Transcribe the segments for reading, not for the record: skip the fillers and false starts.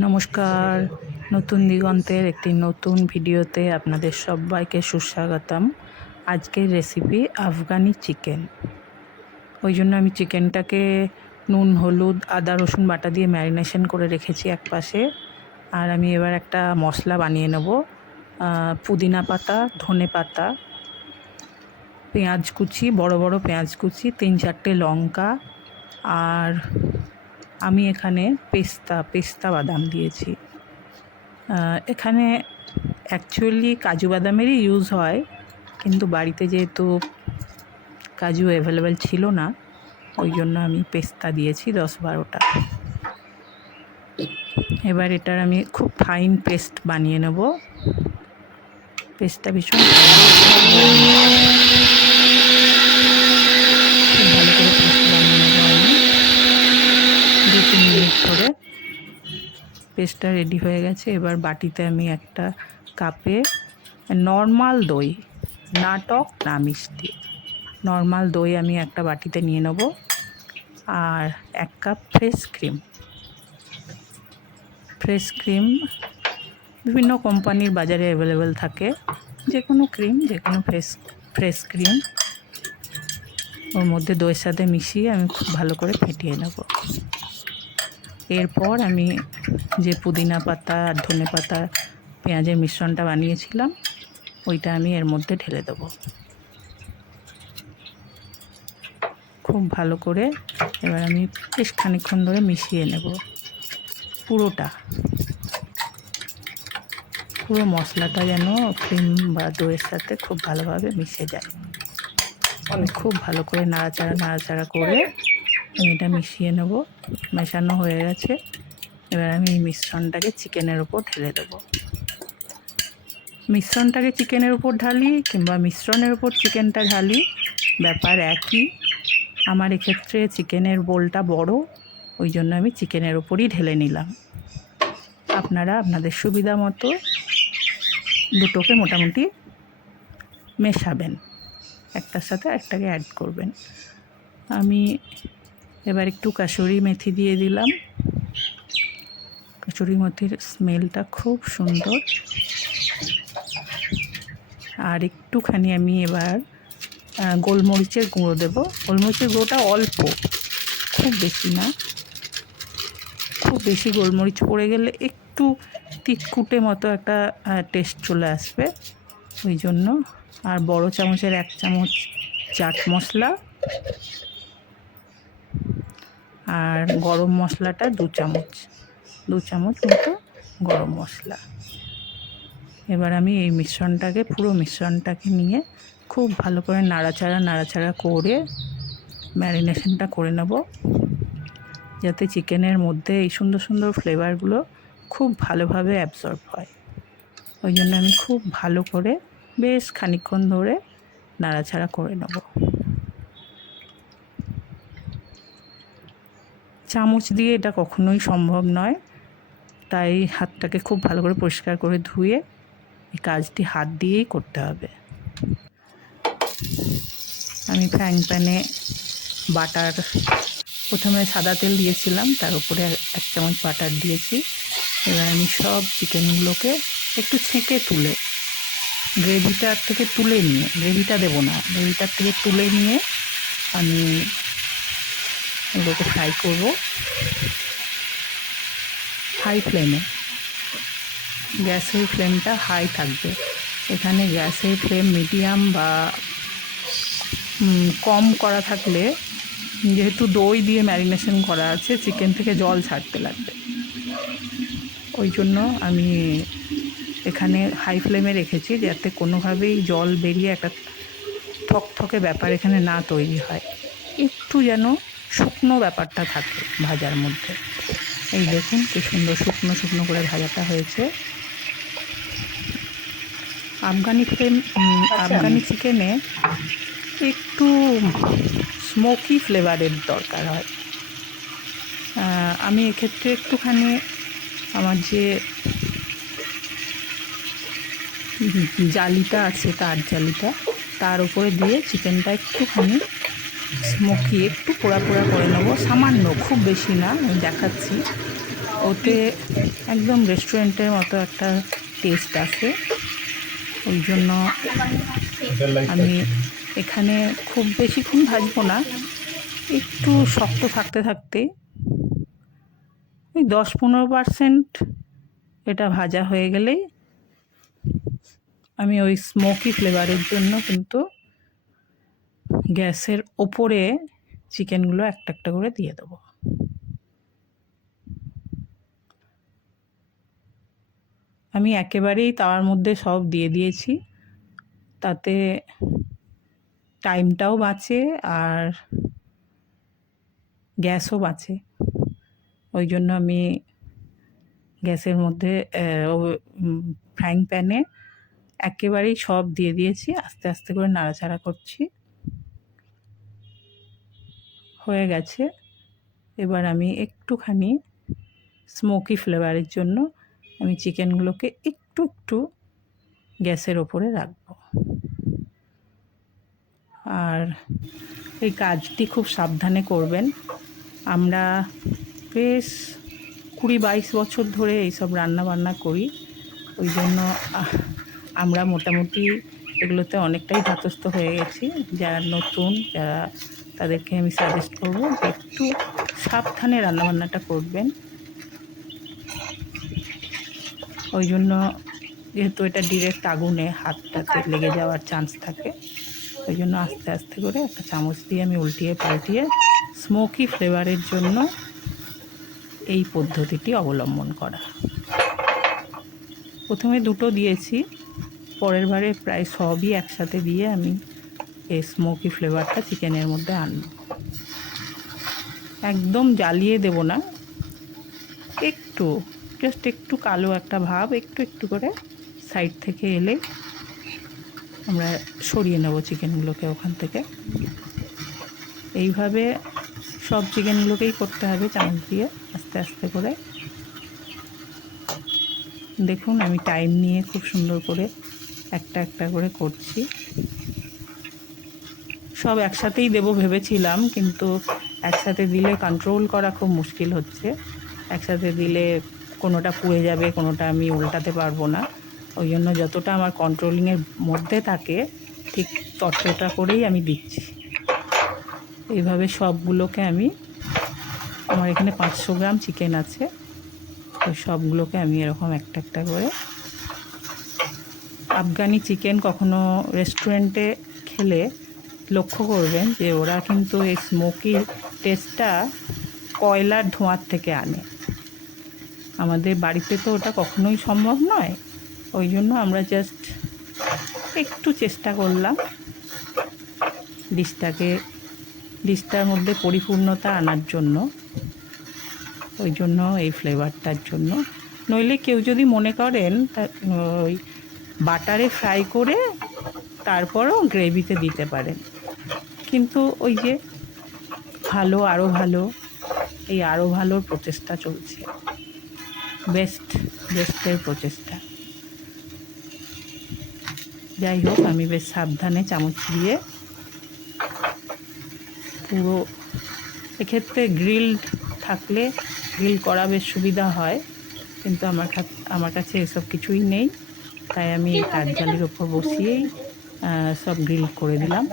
নমস্কার, নতুন দিগন্তের একটি নতুন ভিডিওতে আপনাদের সবাইকে সুস্বাগতম। আজকের রেসিপি আফগানি চিকেন। ওই জন্য আমি চিকেনটাকে নুন, হলুদ, আদা, রসুন বাটা দিয়ে ম্যারিনেশন করে রেখেছি এক পাশে। আর আমি এবার একটা মশলা বানিয়ে নেব। পুদিনা পাতা, ধনে পাতা, পেঁয়াজ কুচি, বড় বড় পেঁয়াজ কুচি, 3-4টে লঙ্কা, আর আমি এখানে পেস্তা বাদাম দিয়েছি। এখানে অ্যাকচুয়ালি কাজু বাদামেরই ইউজ হয়, কিন্তু বাড়িতে যেহেতু কাজু অ্যাভেলেবেল ছিল না, ওই জন্য আমি পেস্তা দিয়েছি 10-12টা। এবার এটার আমি খুব ফাইন পেস্ট বানিয়ে নেব। পেস্টটা ভীষণ খুব ভালো করে পেস্ট বানিয়ে নেব আমি 2-3 মিনিট ধরে। পেস্টটা রেডি হয়ে গেছে। এবার বাটিতে আমি একটা কাপে নর্মাল দই, না টক না মিষ্টি, নর্মাল দই আমি একটা বাটিতে নিয়ে নেব। আর 1 কাপ ফ্রেশ ক্রিম বিভিন্ন কোম্পানির বাজারে অ্যাভেলেবেল থাকে। যে কোনো ক্রিম, যে কোনো ফ্রেশ ক্রিম ওর মধ্যে দইয়ের সাথে মিশিয়ে আমি খুব ভালো করে ফেটিয়ে নেব। এরপর আমি যে পুদিনা পাতা আর ধনে পাতা পেঁয়াজের মিশ্রণটা বানিয়েছিলাম, ওইটা আমি এর মধ্যে ঢেলে দেবো। খুব ভালো করে এবার আমি বেশ খানিকক্ষণ ধরে মিশিয়ে নেব পুরো মশলাটা যেন ক্রিম বা দইয়ের সাথে খুব ভালোভাবে মিশে যায়। আমি খুব ভালো করে নাড়াচাড়া করে আমি এটা মিশিয়ে নেব। মেশানো হয়ে গেছে। এবার আমি এই মিশ্রণটাকে চিকেনের উপর ঢেলে দেবো। মিশ্রণটাকে চিকেনের উপর ঢালি কিংবা মিশ্রণের উপর চিকেনটা ঢালি, ব্যাপার একই। আমার এক্ষেত্রে চিকেনের বোলটা বড়, ওই জন্য আমি চিকেনের উপরই ঢেলে নিলাম। আপনারা আপনাদের সুবিধা মতো দুটোকে মোটামুটি মেশাবেন, একটার সাথে একটাকে অ্যাড করবেন। আমি এবার একটু কাসুরি মেথি দিয়ে দিলাম। কাসুরি মেথির স্মেলটা খুব সুন্দর। আর একটুখানি আমি এবার গোলমরিচের গুঁড়ো দেব। গোলমরিচের গুঁড়োটা অল্প, খুব বেশি না। খুব বেশি গোলমরিচ পড়ে গেলে একটু তিতকুটে মতো একটা টেস্ট চলে আসবে, ওই জন্য। আর বড় চামচের 1 চামচ চাট মশলা, আর গরম মশলাটা 2 চামচ মতো গরম মশলা। এবার আমি এই পুরো মিশ্রণটাকে নিয়ে খুব ভালো করে নাড়াচাড়া করে ম্যারিনেশনটা করে নেব, যাতে চিকেনের মধ্যে এই সুন্দর সুন্দর ফ্লেভারগুলো খুব ভালোভাবে অ্যাবজর্ব হয়। ওই জন্য আমি খুব ভালো করে বেশ খানিকক্ষণ ধরে নাড়াচাড়া করে নেব। চামচ দিয়ে এটা কখনোই সম্ভব নয়, তাই হাতটাকে খুব ভালো করে পরিষ্কার করে ধুয়ে এই কাজটি হাত দিয়েই করতে হবে। আমি ফ্রাইং প্যানে বাটার, প্রথমে সাদা তেল দিয়েছিলাম, তার উপরে 1 চামচ বাটার দিয়েছি। এবার আমি সব চিকেনগুলোকে একটু ছেঁকে তুলে গ্রেভিটার থেকে তুলে নিয়ে, গ্রেভিটা দেবো না, গ্রেভিটার থেকে তুলে নিয়ে আমি এগুলোকে ফ্রাই করব হাই ফ্লেমে। গ্যাসের ফ্লেমটা হাই থাকবে। এখানে গ্যাসের ফ্লেম মিডিয়াম বা কম করা থাকলে, যেহেতু দই দিয়ে ম্যারিনেশন করা আছে, চিকেন থেকে জল ছাড়তে লাগবে। ওই জন্য আমি এখানে হাই ফ্লেমে রেখেছি, যাতে কোনোভাবেই জল বেরিয়ে একটা থকথকে ব্যাপার এখানে না তৈরি হয়। একটু যেন শুকনো ব্যাপারটা থাকে ভাজার মধ্যে। এই দেখুন কি সুন্দর শুকনো করে ভাজাটা হয়েছে। আফগানি চিকেনে একটু স্মোকি ফ্লেভারের দরকার হয়। আমি এক্ষেত্রে একটুখানি আমার যে জালিটা আছে, তার উপরে দিয়ে চিকেনটা একটুখানি স্মোকি, একটু পোড়া করে নেবো, সামান্য, খুব বেশি না, আমি দেখাচ্ছি। ওতে একদম রেস্টুরেন্টের মতো একটা টেস্ট আসে। ওই জন্য আমি এখানে খুব বেশিক্ষণ ভাজবো না, একটু শক্ত থাকতে থাকতে ওই 10-15% এটা ভাজা হয়ে গেলেই আমি ওই স্মোকি ফ্লেভারের জন্য কিন্তু গ্যাসের ওপরে চিকেনগুলো একটা একটা করে দিয়ে দেবো। আমি একেবারেই তাওয়ার মধ্যে সব দিয়ে দিয়েছি, তাতে টাইমটাও বাঁচে আর গ্যাসও বাঁচে। ওই জন্য আমি গ্যাসের মধ্যে ফ্রাইং প্যানে একেবারেই সব দিয়ে দিয়েছি, আস্তে আস্তে করে নাড়াচাড়া করছি। হয়ে গেছে। এবার আমি একটুখানি স্মোকি ফ্লেভারের জন্য আমি চিকেনগুলোকে একটু একটু গ্যাসের ওপরে রাখবো। আর এই কাজটি খুব সাবধানে করবেন। আমরা বেশ 20-22 বছর ধরে এইসব রান্না বান্না করি, ওই জন্য আমরা মোটামুটি এগুলোতে অনেকটাই ধাতস্থ হয়ে গেছি। যারা নতুন, যারা তাদেরকে আমি সাজেস্ট করবো যে একটু সাবধানে রান্নাবান্নাটা করবেন। ওই জন্য যেহেতু এটা ডিরেক্ট আগুনে হাতটাতে লেগে যাওয়ার চান্স থাকে, ওই জন্য আস্তে আস্তে করে একটা চামচ দিয়ে আমি উল্টিয়ে পাল্টিয়ে স্মোকি ফ্লেভারের জন্য এই পদ্ধতিটি অবলম্বন করা। প্রথমে দুটো দিয়েছি, পরের বারে প্রায় সবই একসাথে দিয়ে আমি এই স্মোকি ফ্লেভারটা চিকেনের মধ্যে আনব। একদম জ্বালিয়ে দেব না, একটু জাস্ট একটু কালো একটা ভাব একটু একটু করে সাইড থেকে এলে আমরা সরিয়ে নেব চিকেনগুলোকে ওখান থেকে। এইভাবে সব চিকেনগুলোকেই করতে হবে চামচ দিয়ে আস্তে আস্তে করে। দেখুন আমি টাইম নিয়ে খুব সুন্দর করে একটা একটা করে করছি। সব একসাথেই দেবো ভেবেছিলাম, কিন্তু একসাথে দিলে কন্ট্রোল করা খুব মুশকিল হচ্ছে। একসাথে দিলে কোনোটা পুড়ে যাবে, কোনোটা আমি উল্টাতে পারবো না। ওই জন্য যতটা আমার কন্ট্রোলিংয়ের মধ্যে থাকে ঠিক ততটা করেই আমি দিচ্ছি। এইভাবে সবগুলোকে আমি, আমার এখানে 500 গ্রাম চিকেন আছে, ওই সবগুলোকে আমি এরকম একটা একটা করে। আফগানি চিকেন কখনো রেস্টুরেন্টে খেলে লক্ষ্য করবেন যে ওরা কিন্তু এই স্মোকি টেস্টটা কয়লার ধোঁয়ার থেকে আনে। আমাদের বাড়িতে তো ওটা কখনোই সম্ভব নয়, ওই জন্য আমরা জাস্ট একটু চেষ্টা করলাম ডিশটার মধ্যে পরিপূর্ণতা আনার জন্য। ওই জন্য এই ফ্লেভারটার জন্য। নইলে কেউ যদি মনে করেন ওই বাটারে ফ্রাই করে তারপরও গ্রেভিতে দিতে পারেন, কিন্তু ওই যে ভালো আরও ভালো, এই আরও ভালোর প্রচেষ্টা চলছে, বেস্টের প্রচেষ্টা। যাই হোক, আমি বেশ সাবধানে চামচ দিয়ে পুরো, এক্ষেত্রে গ্রিলড থাকলে গ্রিল করা বেশ সুবিধা হয়, কিন্তু আমার কাছে এসব কিছুই নেই, তাই আমি এই কাঠজালির ওপর বসিয়েই সব গ্রিল করে দিলাম।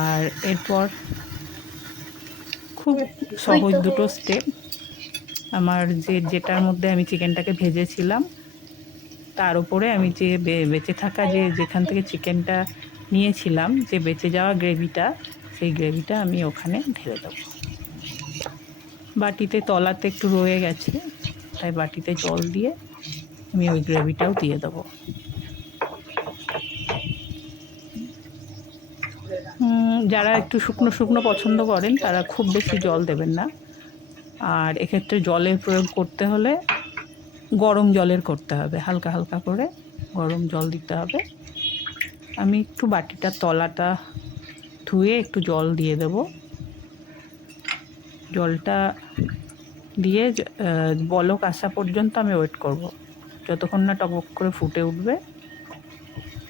আর এরপর খুব সহজ দুটো স্টেপ, আমার যেটার মধ্যে আমি চিকেনটাকে ভেজেছিলাম তার উপরে আমি যে বেঁচে থাকা যেখান থেকে চিকেনটা নিয়েছিলাম, যে বেঁচে যাওয়া গ্রেভিটা, সেই গ্রেভিটা আমি ওখানে ঢেলে দেবো। বাটিতে তলাতে একটু রয়ে গেছে, তাই বাটিতে জল দিয়ে আমি ওই গ্রেভিটাও দিয়ে দেবো। যারা একটু শুকনো শুকনো পছন্দ করেন তারা খুব বেশি জল দেবেন না। আর এক্ষেত্রে জলের প্রয়োগ করতে হলে গরম জলের করতে হবে, হালকা হালকা করে গরম জল দিতে হবে। আমি একটু বাটিটার তলাটা ধুয়ে একটু জল দিয়ে দেব। জলটা দিয়ে বলক আসা পর্যন্ত আমি ওয়েট করব। যতক্ষণ না টকবক করে ফুটে উঠবে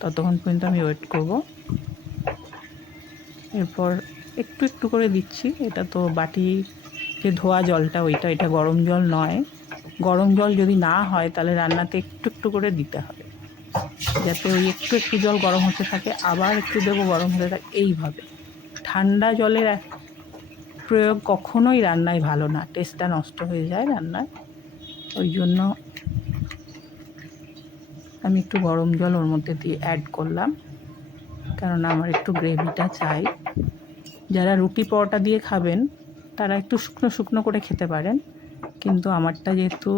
ততক্ষণ পর্যন্ত আমি ওয়েট করব। এরপর একটু একটু করে দিচ্ছি, এটা তো বাটি যে ধোয়া জলটা ওইটা, এটা গরম জল নয়। গরম জল যদি না হয় তাহলে রান্নাতে একটু একটু করে দিতে হবে, যাতে ওই একটু একটু জল গরম হতে থাকে, আবার একটু দেবো গরম হতে থাকে, এইভাবে। ঠান্ডা জলের প্রয়োগ কখনোই রান্নায় ভালো না, টেস্টটা নষ্ট হয়ে যায় রান্নার। ওই জন্য আমি একটু গরম জল ওর মধ্যে দিয়ে অ্যাড করলাম, কারণ আমার একটু গ্রেভিটা চাই। যারা রুটি পরোটা দিয়ে খাবেন তারা একটু শুকনো শুকনো করে খেতে পারেন, কিন্তু আমারটা যেহেতু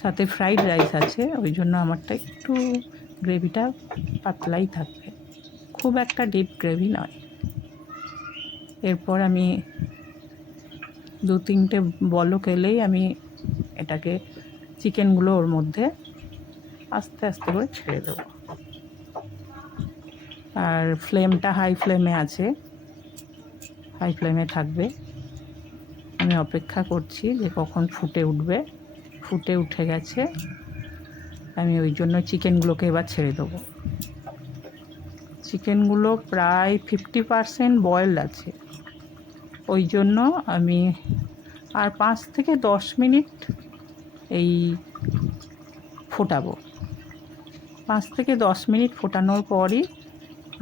সাথে ফ্রাইড রাইস আছে ওই জন্য আমারটা একটু গ্রেভিটা পাতলাই থাকবে, খুব একটা ডিপ গ্রেভি নয়। এরপর আমি 2-3টে বলক এলেই আমি এটাকে চিকেনগুলো ওর মধ্যে আস্তে আস্তে করে ছেড়ে দেবো। আর ফ্লেমটা হাই ফ্লেমে আছে, হাই ফ্লেমে থাকবে। আমি অপেক্ষা করছি যে কখন ফুটে উঠবে। ফুটে উঠে গেছে, আমি ওই জন্য চিকেনগুলোকে এবার ছেড়ে দেবো। চিকেনগুলো প্রায় 50% বয়েলড আছে, ওই জন্য আমি আর 5 থেকে 10 মিনিট এই ফোটাবো। 5 থেকে 10 মিনিট ফোটানোর পরই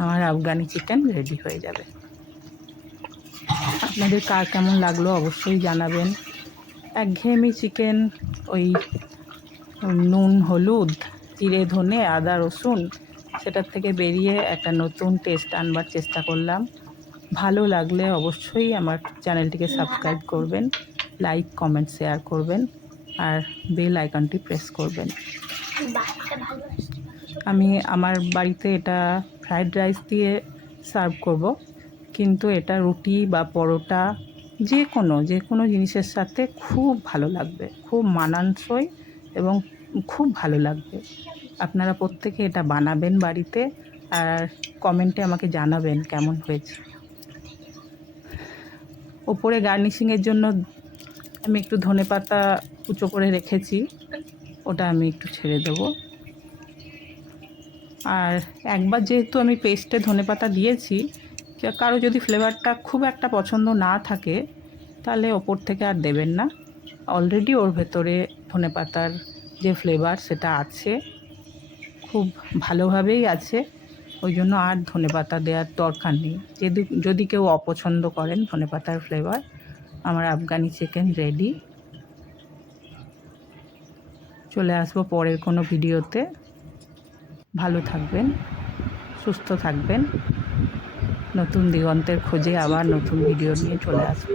আমার আফগানি চিকেন রেডি হয়ে যাবে। আপনাদের কার কেমন লাগলো অবশ্যই জানাবেন। একঘেয়েমি চিকেন, ওই নুন হলুদ জিরে ধনে আদা রসুন, সেটার থেকে বেরিয়ে একটা নতুন টেস্ট আনবার চেষ্টা করলাম। ভালো লাগলে অবশ্যই আমার চ্যানেলটিকে সাবস্ক্রাইব করবেন, লাইক কমেন্ট শেয়ার করবেন, আর বেল আইকনটি প্রেস করবেন। আমি আমার বাড়িতে এটা ফ্রাইড রাইস দিয়ে সার্ভ করব, কিন্তু এটা রুটি বা পরোটা যে কোনো জিনিসের সাথে খুব ভালো লাগবে, খুব মানানসই এবং খুব ভালো লাগবে। আপনারা প্রত্যেকে এটা বানাবেন বাড়িতে, আর কমেন্টে আমাকে জানাবেন কেমন হয়েছে। ওপরে গার্নিশিংয়ের জন্য আমি একটু ধনেপাতা কুচো করে রেখেছি, ওটা আমি একটু ছেড়ে দেবো। আর একবার যেহেতু আমি পেস্টে ধনেপাতা দিয়েছি, কারো যদি ফ্লেভারটা খুব একটা পছন্দ না থাকে তাহলে ওপর থেকে আর দেবেন না। অলরেডি ওর ভেতরে ধনেপাতার যে ফ্লেভার সেটা আছে, খুব ভালোভাবেই আছে, ওই জন্য আর ধনেপাতা দেওয়ার দরকার নেই। যদি কেউ অপছন্দ করেন ধনেপাতার ফ্লেভার। আমার আফগানি চিকেন রেডি। চলে আসবো পরের কোনো ভিডিওতে। ভালো থাকবেন, সুস্থ থাকবেন। নতুন দিগন্তের খোঁজে আবার নতুন ভিডিও নিয়ে চলে আসবো।